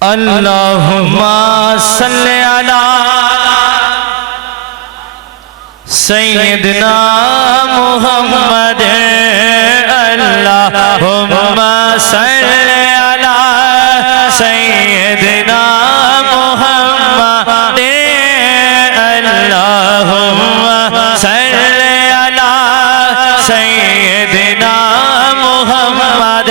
अल्लाहुम्मा सल्ली अला सय्यिदना मुहम्मद। अल्लाहुम्मा सल्ली अला सय्यिदना मुहम्मद। अल्लाहुम्मा सल्ली अला सय्यिदना मुहम्मद।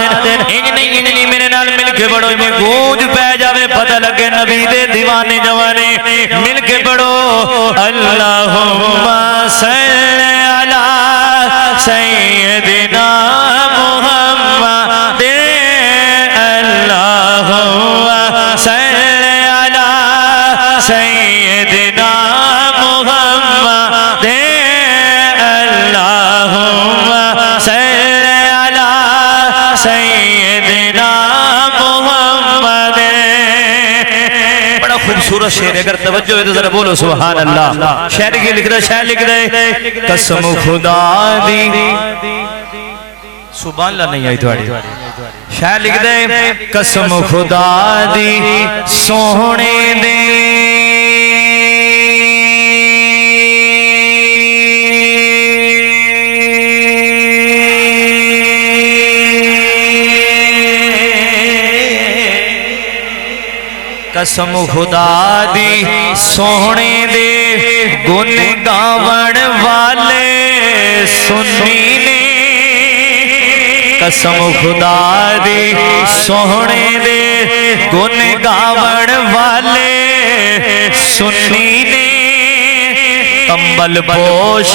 इन्नी मेरे नाल मिल के बड़ो, में गूंज पै जावे, पता लगे नबी दे दीवाने जवाने। मिल के पढ़ो अल्लाहुम्मा सल्ली अला सय्यिदना मुहम्मद। अल्लाहुम्मा सल्ली अला सय्यिदना मुहम्मद। अल्लाहुम्मा सल्ली अला सय्यिदना मुहम्मद। बड़ा खूबसूरत शेर है, अगर तवज्जो है तो जरा बोलो सुभान अल्लाह। शायर की लिख रहा, शायर लिख रहे कसम खुदा दी। सुभान अल्लाह नहीं आई थोड़ी। शायर लिख रहे कसम खुदा दी सोहने दे। कसम खुदा दी सोहने दे गुन गावण वाले सुन्नी ने। कसम खुदा दी सोहने दे गुन गावण वाले सुन्नी ने। कंबल पोश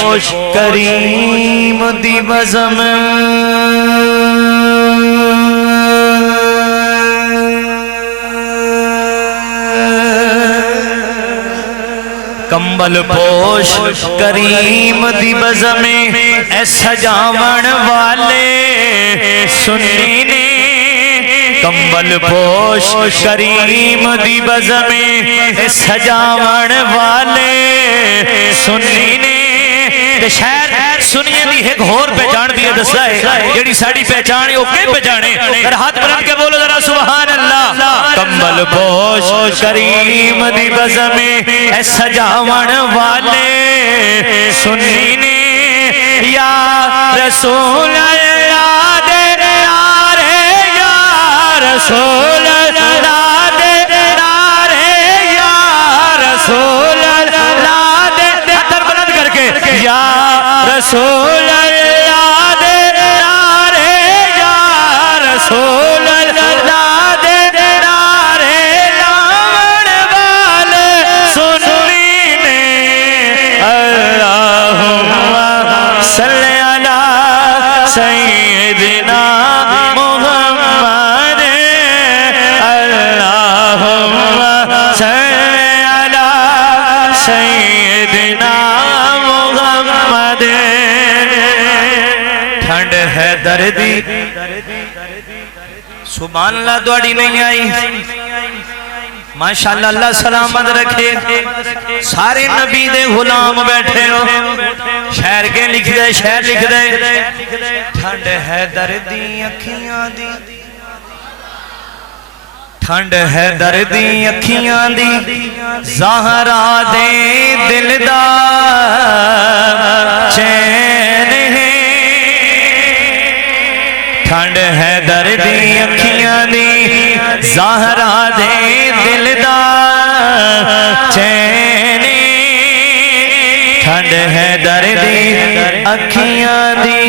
करीम दी बज़म। कंबल पोश करीम दी बज़मे ऐ सजावण वाले सुन्नी ने। कंबल पोश करीम दी बज़मे ऐ सजावण वाले सुन्नी ने। शायर सुनिए दी एक होर पहचान दी दसदा है, जेड़ी साडी पहचान है, ओके पहचाने। अगर हाथ बुलंद के बोलो जरा सुभान अल्लाह। कंबल पोश करीम दी बज़मे ऐ सजावण वाले सुन्नी ने। या रसूल अल्लाह दे नारे, या रसूल अल्लाह दे नारे, या रसूल अल्लाह दे। हाथ बुलंद करके या रसूल अल्लाह दे नारे, या रसूल अल्लाह दे नारे लावण वाले सुन्नी ने। अल्लाहुम्मा सल्ली अला सय्यिदना मुहम्मद। अल्लाहुम्मा सल्ली अला सय्यिदना मुहम्मद। ठंड है दर्दी सुभान अल्लाह द्वाड़ी नहीं आई। माशाअल्लाह, अल्लाह सलामत रखे। सारे नबी दे गुलाम बैठे हो। शहर के लिख दे, शहर लिख दे ठंड है दर्दी अखियां दी। ठंड है दर्दी अखियां दी ज़हरा दे दिल दा चैन है। ठंड है दर्दी अखियां दी ज़हरा दे दिल दा चैन। ठंड है दर्दी अखियां दी।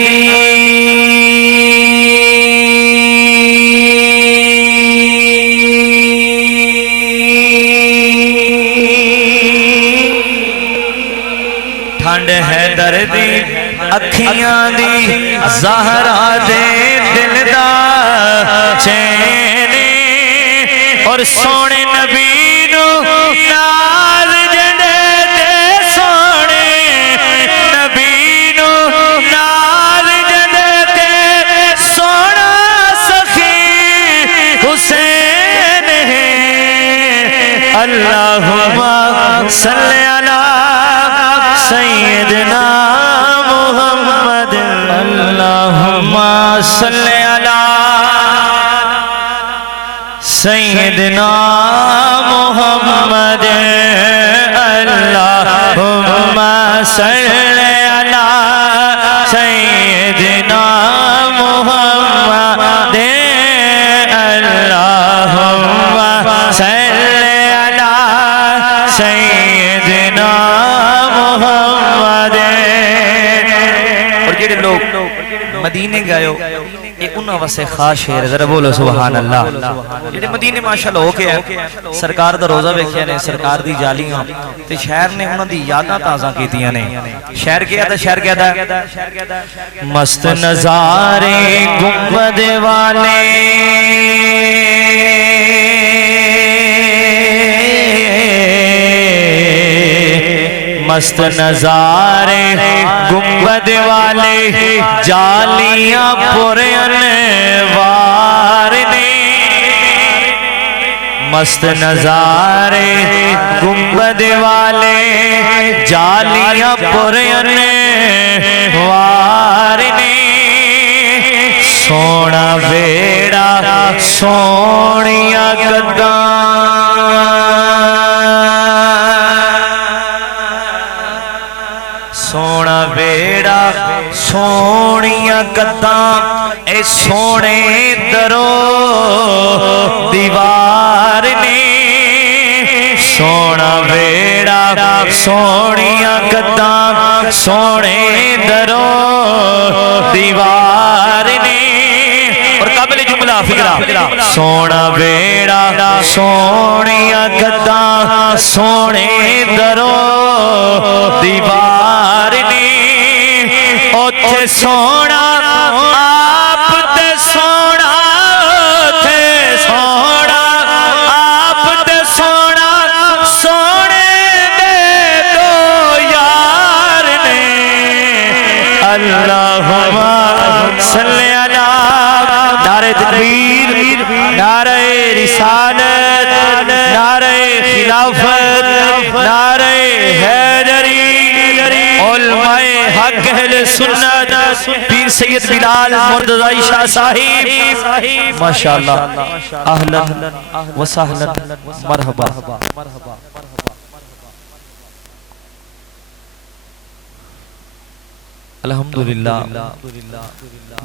ठंड है दर्दी अखियां दी ज़हरा दे दिल दा चैन। और सोने नबी नू नाल जड़े दे, सोने नबी नू नाल जड़े दे सोना सखी हुसैन है। अल्लाहुम्मा सल्ली अला सय्यिदना मुहम्मद। अल्लाहुम्मा सल्ली अला सय्यिदना मुहम्मद अल्लाहुम्मा सल्ली अला सय्यिदिना मुहम्मद अल्लाहुम्मा सल्ली अला सय्यिदिना मुहम्मद। और जेडे लोग मदीने गए उन्होंने वास्ते खास शेर, जरा बोलो सुभान अल्लाह। जेडे मदीने माशाअल्लाह होके सरकार दा रोजा वेखिया ने, सरकार दी जालियां ते शहर ने उन्हां दी यादां ताज़ा कीतियां ने। शहर क्या था, शहर क्या था? मस्त नजारे गुंबद वाले मस्त नजारे गुंबद वाले जालियां पुरने वार ने। मस्त नजारे गुंबद वाले जालियां पुरने वार ने। सोना वेड़ा सोनिया गद्दा सोना वेड़ा सोनिया गद्दा ए सोने दरो दीवार ने। सोना वेड़ा सोनिया गद्दा सोने दरो दीवार ने। और काबिल जुमला फिक्रा, सोना वेड़ा सोनिया गद्दा सोने दरो दीवार ने। ओथे सोना आप ते सोना थे सोना आप ते सोना सोने दे दो यार ने। अल्लाहुम्मा सल्ली अला नारे तकबीर नारे रिसालत नारे खिलाफत नारे हैदरी उलमाए हक अहले सुन्नत पीर सैयद बिलाल मुर्तज़ा शाह साहिब माशाअल्लाह अहलन व सहलन मरहबा। अल्हम्दुलिल्लाह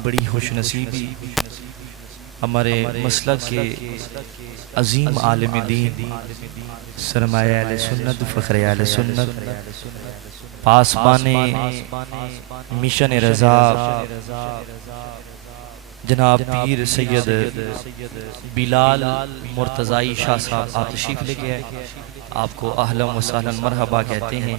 बड़ी खुशनसीबी हमारे मसलक के अजीम आलिम दीन सरमाया अहले सुन्नत फ़ख्र अहले सुन्नत पासबाने मिशन रज़ा जनाब पीर सैयद बिलाल मुर्तज़ा शाह साहब आप तशरीफ़ लेके आए। आपको अहलन व सहलन मरहबा कहते हैं।